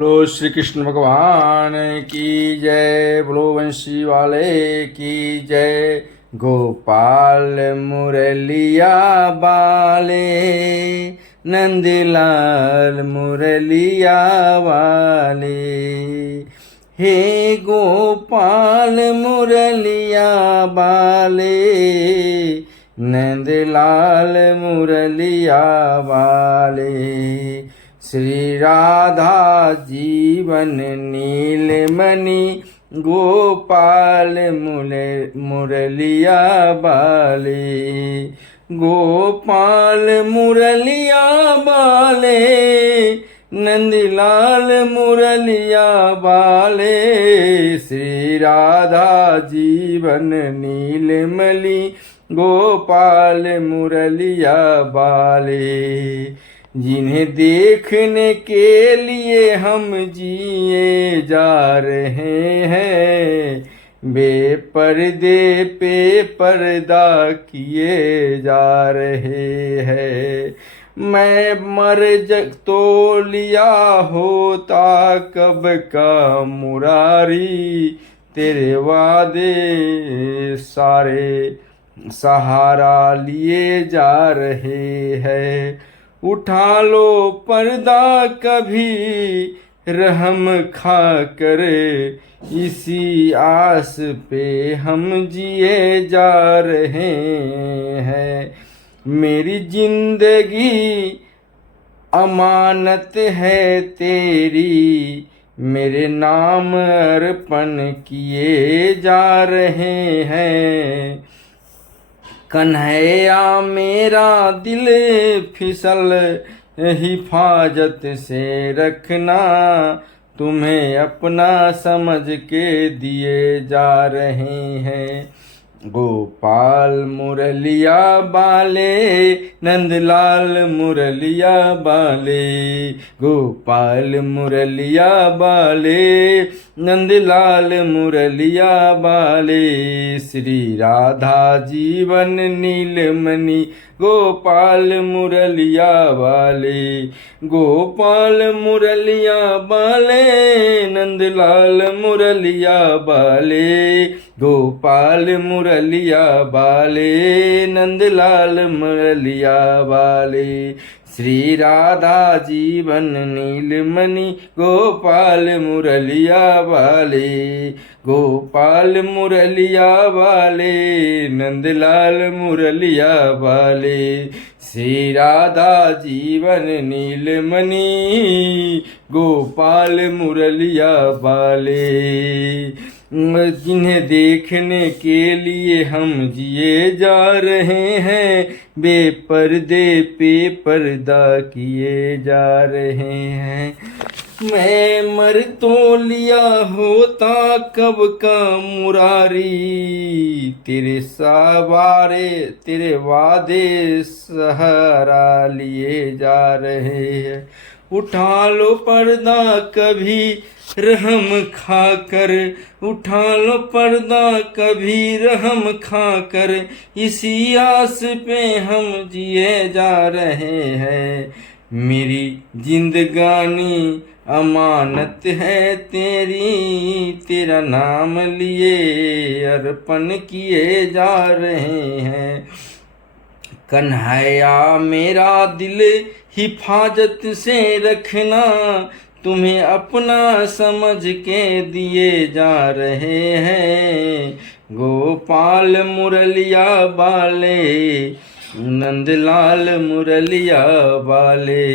बोलो श्री कृष्ण भगवान की जय। बोलो वंशी वाले की जय। गोपाल मुरलिया बाले नंदलाल मुरलिया वाले। हे गोपाल मुरलिया बाले नंदलाल मुरलिया वाले। श्री राधा जीवन नीलमणि गोपाल मुरलिया बाले। गोपाल मुरलिया बाले नंदलाल मुरलिया बाले। श्री राधा जीवन नीलमणि गोपाल मुरलिया बाले। जिन्हें देखने के लिए हम जिए जा रहे हैं, बेपर्दे पे पर्दा किए जा रहे हैं। मैं मर जग तो लिया होता कब का मुरारी, तेरे वादे सारे सहारा लिए जा रहे हैं। उठा लो पर्दा कभी रहम खा कर, इसी आस पे हम जिए जा रहे हैं। मेरी जिंदगी अमानत है तेरी, मेरे नाम अर्पण किए जा रहे हैं। कन्हैया मेरा दिल फिसल हिफाजत से रखना, तुम्हें अपना समझ के दिए जा रहे हैं। गोपाल मुरलिया बाले नंदलाल मुरलिया बाले। गोपाल मुरलिया बाले नंदलाल मुरलिया बाले। श्री राधा जीवन नीलमणि गोपाल मुरलिया बाले। गोपाल मुरलिया बाले नंदलाल मुरलिया बाले। गोपाल मुरलिया बाले नंदलाल मुरलिया बाले। श्री राधा जीवन नीलमणि गोपाल मुरलिया बाले। गोपाल मुरलिया बाले नंदलाल मुरलिया बाले। श्री राधा जीवन नीलमणि गोपाल मुरलिया बाले। जिन्हें देखने के लिए हम जिए जा रहे हैं, बेपर्दे पे पर्दा किए जा रहे हैं। मैं मर तो लिया होता कब का मुरारी, तेरे सवारे तेरे वादे सहारा लिए जा रहे हैं। उठा लो पर्दा कभी रहम खाकर, उठा लो पर्दा कभी रहम खाकर, इसी आस पे हम जिए जा रहे हैं। मेरी जिंदगानी अमानत है तेरी, तेरा नाम लिए अर्पण किए जा रहे हैं। कन्हैया मेरा दिल हिफाजत से रखना, तुम्हें अपना समझ के दिए जा रहे हैं। गोपाल मुरलिया बाले नंदलाल मुरलिया बाले।